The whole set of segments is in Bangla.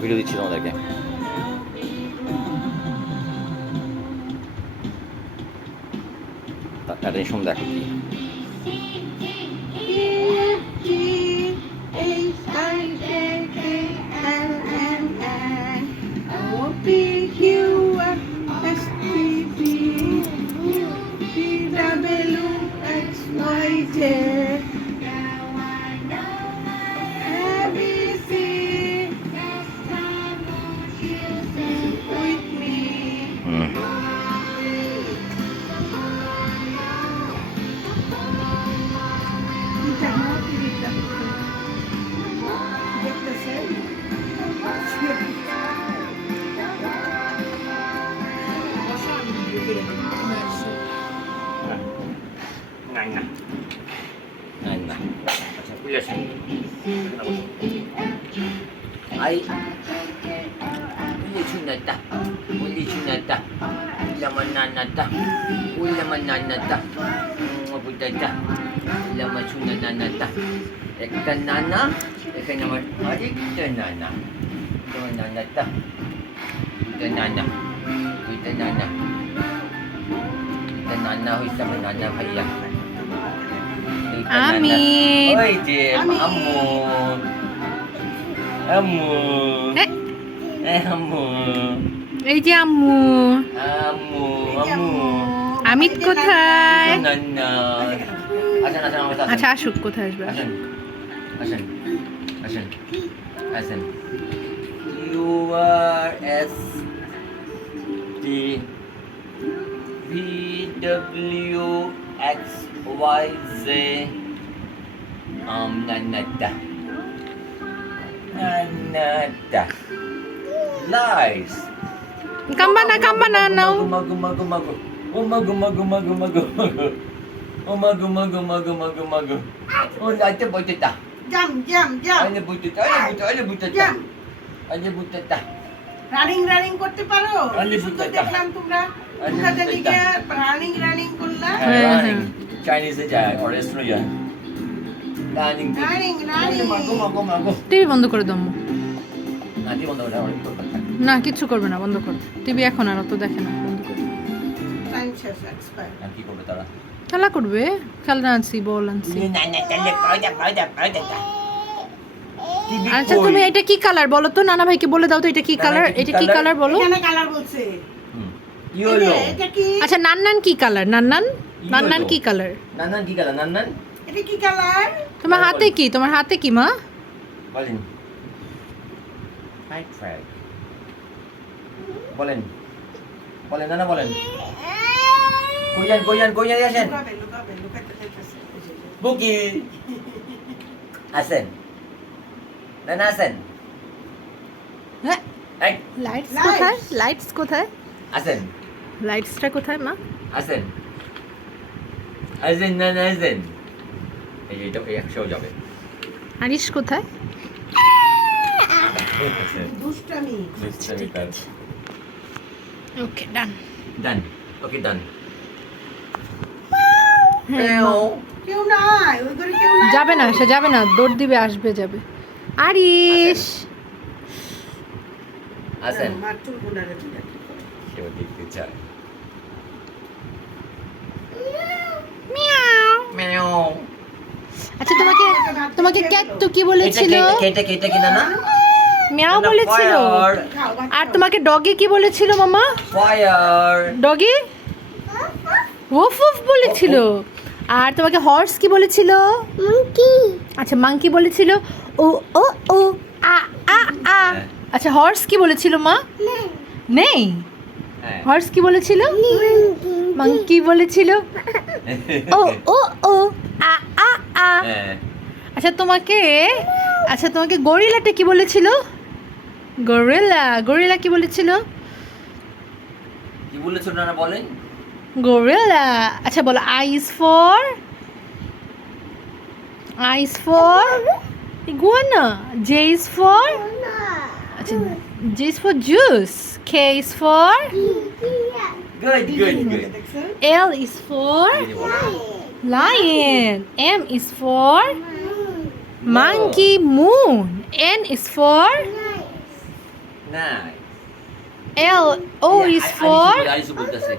ভিডিও দিচ্ছিল আমাদেরকে। অ্যাটেনশন দেখো কি Ay, ulitin na ta. Ulitin na ta. Laman na ta. Ulaman na ta. Mabuta ta. Laman suna na ta. Ekta nana. Eka naman. Ekta nana. Laman na ta. Ekta nana. Ekta nana. Ekta nana. Hoy sa manana kaya. Amit. Hoy, Jim. Amon. আম্মু আম্মু এই যে আম্মু। আম্মু আম্মু আমিত কোথায়? নান্না আসেন আসেন আমার সাথে আচ্ছা আসুক, কোথায় আসবে? আসেন আসেন আসেন আসেন U R S T V W X Y J নান্নাটা Nada. Lies. Kambana no. Mago. Oh mago. Oh late butita. Jump. Ano butita. Jump. Ano butita. Running করতে পারো? আলি শুধু বুঝতে দেখলাম তোমরা আলি ওখানে বুঝতে গিয়ে রানিং করলা। Running. Chinese এ যায় or restaurant যায়। Running. Mago. টিভি বন্ধ করে দাও। নাতি বন্ধ করে অনেক করতে থাকে। না কিচ্ছু করবে না, বন্ধ করো টিভি। এখন আর অত দেখে না, বন্ধ করো। টাইম শেষ এক্সপায়ার। আর কি করবে তারা? খেলা করবে, খেলনা আনছি, বল আনছি। না চলে পাউডা। আচ্ছা তুমি এটা কি কালার বলো তো? নানা ভাইকে বলে দাও তো এটা কি কালার, এটা কি কালার বলো। এখানে কালার বলছে। ইয়েলো। এটা কি? আচ্ছা নান্নান কি কালার? নান্নান কি কালার? নান্নান কি কালার? নান্নান এটা কি কালার? তোমার হাতে কি? তোমার হাতে কি মা? বলেন। হাই ট্রাই। বলেন নানা বলেন। কইয়ান আসেন। লুকাতে চাইতেছে। বুকি। আসেন। নানা আসেন। হ্যাঁ এই লাইটস কোথায়? লাইটস কোথায়? আসেন। লাইটসটা কোথায় মা? আসেন নানা আসেন। এই যে এটা একশো যাবে। আরিশ কোথায়? দুষ্টামি। ওকে ডান। ওকে ডান। কেউ নাই, ওই ঘরে কেউ নাই। যাবে না, সে যাবে না, দৌড় দিবে, আসবে যাবে। আরিশ আসেন। মার চুল গুলারে তুলে। কেউ দেখতে চায়। মিয়াও। আচ্ছা তোমাকে ক্যাটটু কি বলেছিল? কেটা কি নানা? মিয়াও বলেছিল। আর তোমাকে ডগি কি বলেছিল মামা? ফায়ার। ডগি উফ বলেছিল। আর তোমাকে হর্স কি বলেছিল? মাঙ্কি। আচ্ছা মাঙ্কি বলেছিল। ও আ আচ্ছা হর্স কি বলেছিল মা? নেই। হর্স কি বলেছিল? মাঙ্কি বলেছিল। ও আ আচ্ছা তোমাকে গরিলাটা কি বলেছিল? গরিলা কি বলেছিল? কি বলেছিল নানা বলেন? গরিলা। আচ্ছা বলো আইস for iguana. J is for আচ্ছা J is for juice. K is for Good. L is for lion. M is for monkey. Moon. N is for Nice. L O is for আরিসু বলতেছে।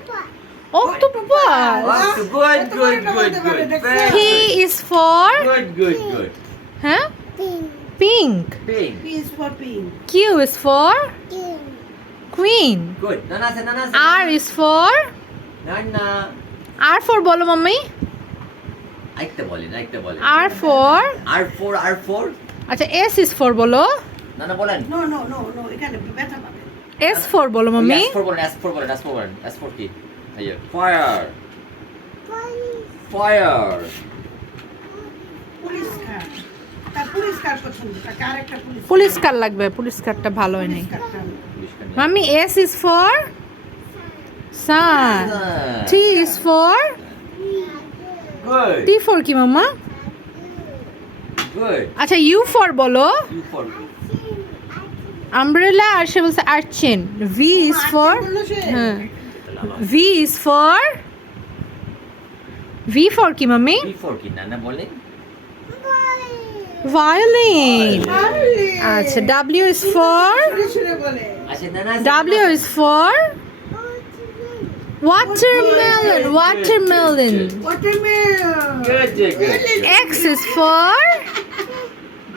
octopus. Good, good, good, good. Very P is for good, good, good. huh? Pink. Pink. P is for pink. Q is for queen. Good. Nana আছে, Nana আছে। R is for Nana. R for বলো মাম্মি। আরেকটা বলেন, আরেকটা বলেন। R for R4, R4. আচ্ছা S is for বলো। নানা বলেন। No, no, no, no. এখানে ব্যথা পাবে। S for বলো মাম্মি। S4 বলেন, S4 বলেন, S4 বলেন। S4 কি? এই যে, Fire. Fire. পরিষ্কার। তার পরিষ্কার পছন্দ। তাকে আরেকটা পরিষ্কার। পুলিশকার লাগবে, পুলিশকারটা ভালো হয় নাই। পরিষ্কারটা আনো। Mummy S is for sun. T is for Good. T for কি মাম্মা? Good. আচ্ছা U for বলো। U for আমব্রেলা আর সে বলছে আর্চিন। V is for বললো সে। হ্যাঁ V is for V for কি মাম্মি? B for কি? নানা বলেন। ভায়োলিন। আরে। আচ্ছা W is for শুনে শুনে বলে। আচ্ছা, নানা W is for watermelon. Watermelon. Watermelon. Good, good, good. X is for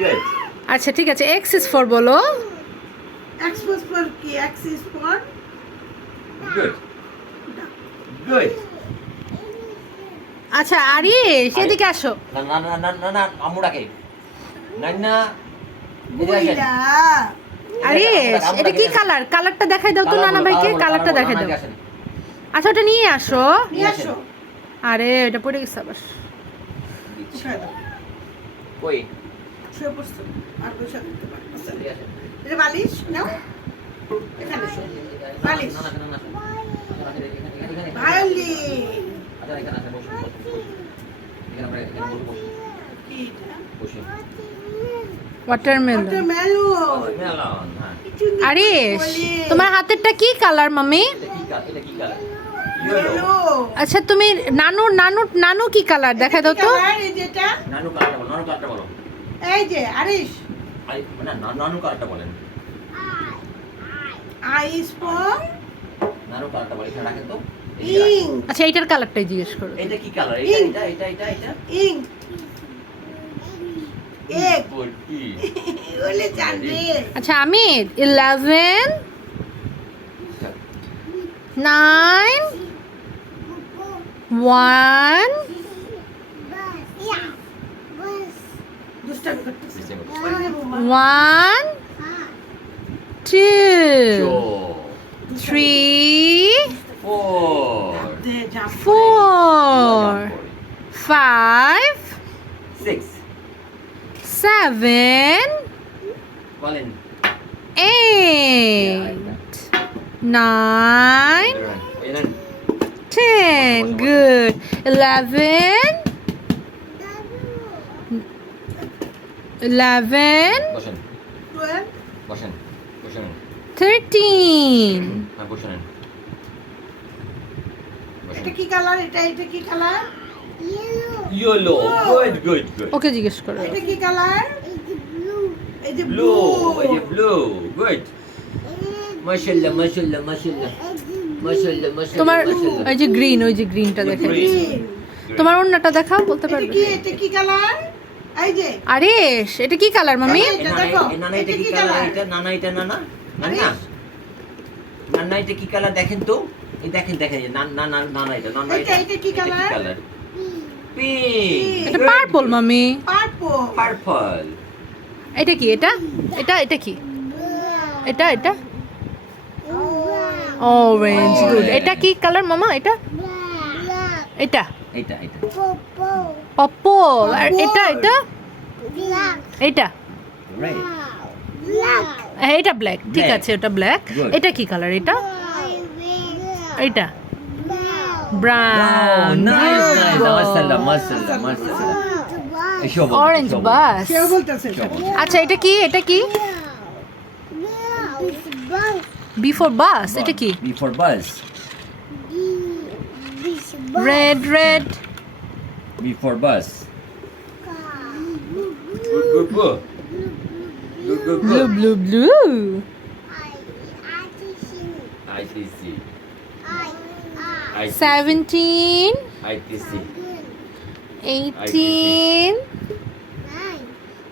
Good. আচ্ছা ঠিক আছে X is for বলো। X was for কি? X is for Good. Good. আচ্ছা আরিশ এদিকে আসো। না না না না না না আম্মু ডাকে। নান্না এদিকে আসেন। বুইলা। আরিশ এটা কি কালার? কালারটা দেখাই দাও তো নানা ভাইকে, কালারটা দেখাই দাও। আচ্ছা ওটা নিয়ে আসো। নিয়ে আসো। আরে এটা পড়ে গেছে আবার। উঠায় দাও। কই? শুয়ে পড়ছো। আর বসে থাকতে পারছো। এদিকে আসেন। এটা বালিশ নাও। এখানে শো। বালিশ। না না না না। এখানে ভায়োলিন। আচ্ছা এখানে আসেন বসুন বসুন। এখানে বসুন বসুন। কি এটা? বসুন। ওয়াটারমেলন। Watermelon. মেলন হ্যাঁ। আরিশ বলে। তোমার হাতেরটা কি কালার মামি? এটা কি কালার? ইয়েলো। Yellow. আচ্ছা তুমি নানু নানু নানু কি কালার দেখাই দাও তো। কালার এই যেটা। নানু কালারটা বলো, নানু কালারটা বলো। এই যে আরিশ। আই না নানু কালারটা বলেন। I is for নানু কালারটা বলে এখানে রাখেন তো। এদিকে রাখেন। ink. আচ্ছা এইটার কালারটাই জিজ্ঞেস করো। এটা কি কালার? Ink. এটা Ink. Egg. কি? বলে জানবে। আচ্ছা আমির 11 9 1 দুষ্টামি করতেছে। সিস্টেম ওরে বাবা। 1 2 জো 3 4 দে জাম্প। 4 5 6 7 বলেন 8 9 এলেন 10 good 11 11 বসেন 12. বসেন বসেন 13 হ্যাঁ বসেন এটা কি কালার? এটা কি colour? Yellow good good good okay জিজ্ঞেস করো। এটা কি কালার? এই যে ব্লু এই যে ব্লু। ব্লু গুড মাশাআল্লাহ মাশাআল্লাহ মাশাআল্লাহ মাশাআল্লাহ মাশাআল্লাহ তোমার ওই যে গ্রিন, ওই যে গ্রিনটা দেখে গ্রিন। তোমার অন্যটা দেখাও বলতে এটা পারবে। কি? এটা কি কালার? এই যে আরিশ এটা কি কালার মামি? এটা দেখো। নানা এটা এটা কি কি কালার? কালার? এটা নানা এটা নানা নানা নানা এটা কি কালার দেখেন তো, এই দেখেন দেখেন নানা নানা এটা নানা এটা কি কালার? পিঙ্ক এটা পার্পল মামি। পার্পল। পার্পল এটা কি? এটা এটা এটা কি? এটা এটা অরেঞ্জ গুড। এটা কি কালার মামা? এটা এটা এটা এটা পার্পল। আর এটা এটা এটা রাইট হ্যাঁ, এটা ব্ল্যাক। ঠিক Black. আছে ওটা ব্ল্যাক। Good. এটা কি কালার? এটা এটা ব্রাউন ব্রাউন। নাইস নাইস মাশাআল্লাহ মাশাআল্লাহ মাশাআল্লাহ এসো অরেঞ্জ বাস। কেউ বলতেছে এটা। আচ্ছা এটা কি? এটা কি? Before bus. এটা কি? Before bus red red before bus good good good good blue blue blue 17, ITC. 18,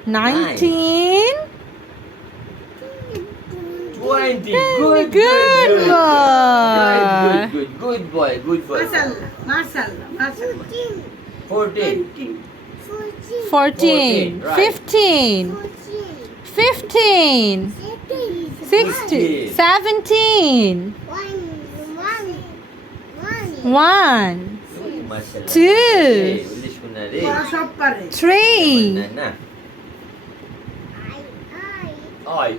19. 20. Good Good boy. Good boy. Good boy. Mashallah, mashallah, mashallah. 14. 14, right. 15, 15, 16, 17, 1, Mashallah. 2, Ulis ko na rin. Para sab pare. 3, Laman na. Ay,